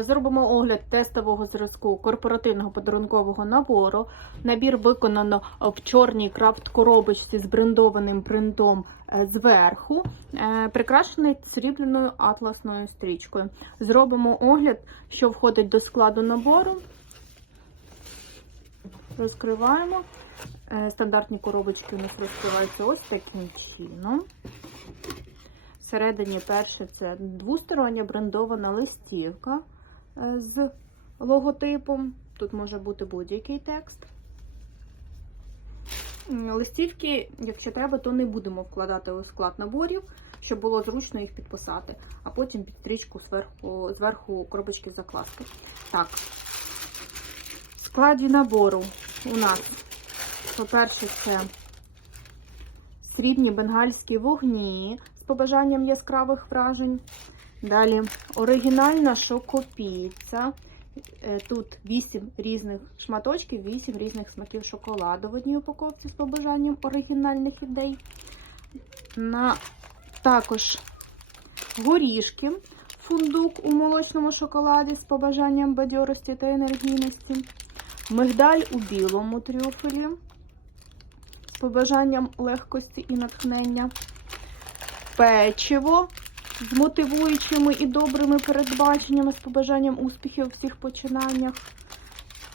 Зробимо огляд тестового зразку корпоративного подарункового набору. Набір виконано в чорній крафт-коробочці з брендованим принтом е, зверху, е, прикрашений срібною атласною стрічкою. Зробимо огляд, що входить до складу набору. Розкриваємо. Е, Стандартні коробочки у нас розкриваються ось таким чином. Всередині перше це двостороння брендована листівка е, з логотипом. Тут може бути будь-який текст. Листівки, якщо треба, то не будемо вкладати у склад наборів, щоб було зручно їх підписати, а потім під стрічку зверху, зверху коробочки закласти. Так, в складі набору у нас, по-перше, це срібні бенгальські вогні побажанням яскравих вражень. Далі оригінальна шокопіца. Е, Тут 8 різних шматочків, 8 різних смаків шоколаду в одній упаковці з побажанням оригінальних ідей. На також горішки, фундук у молочному шоколаді з побажанням бадьорості та енергійності. Мигдаль у білому трюфелі з побажанням легкості і натхнення. Печиво з мотивуючими і добрими передбаченнями з побажанням успіхів у всіх починаннях.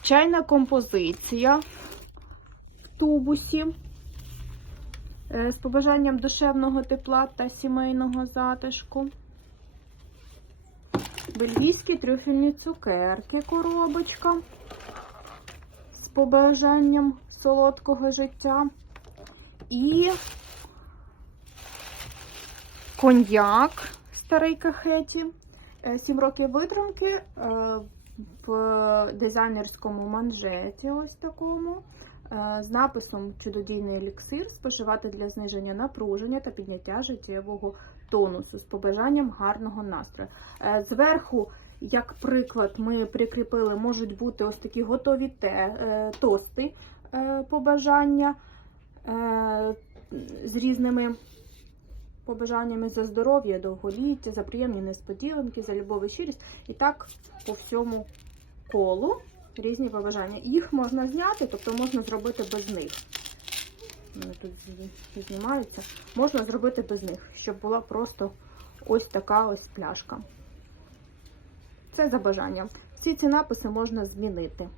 Чайна композиція в тубусі е, з побажанням душевного тепла та сімейного затишку. Бельгійські трюфельні цукерки, коробочка з побажанням солодкого життя. І коньяк старий кахеті. 7 років витримки е, в дизайнерському манжеті, ось такому, е, з написом Чудодійний еліксир споживати для зниження напруження та підняття життєвого тонусу з побажанням гарного настрою. Е, Зверху, як приклад, ми прикріпили, можуть бути ось такі готові те, е, тости е, побажання е, з різними побажаннями за здоров'я, довголіття, за приємні несподіванки, за любов і щирість. І так по всьому колу різні побажання. Їх можна зняти, тобто можна зробити без них. Вони тут знімаються. Можна зробити без них, щоб була просто ось така ось пляшка. Це за бажанням. Всі ці написи можна змінити.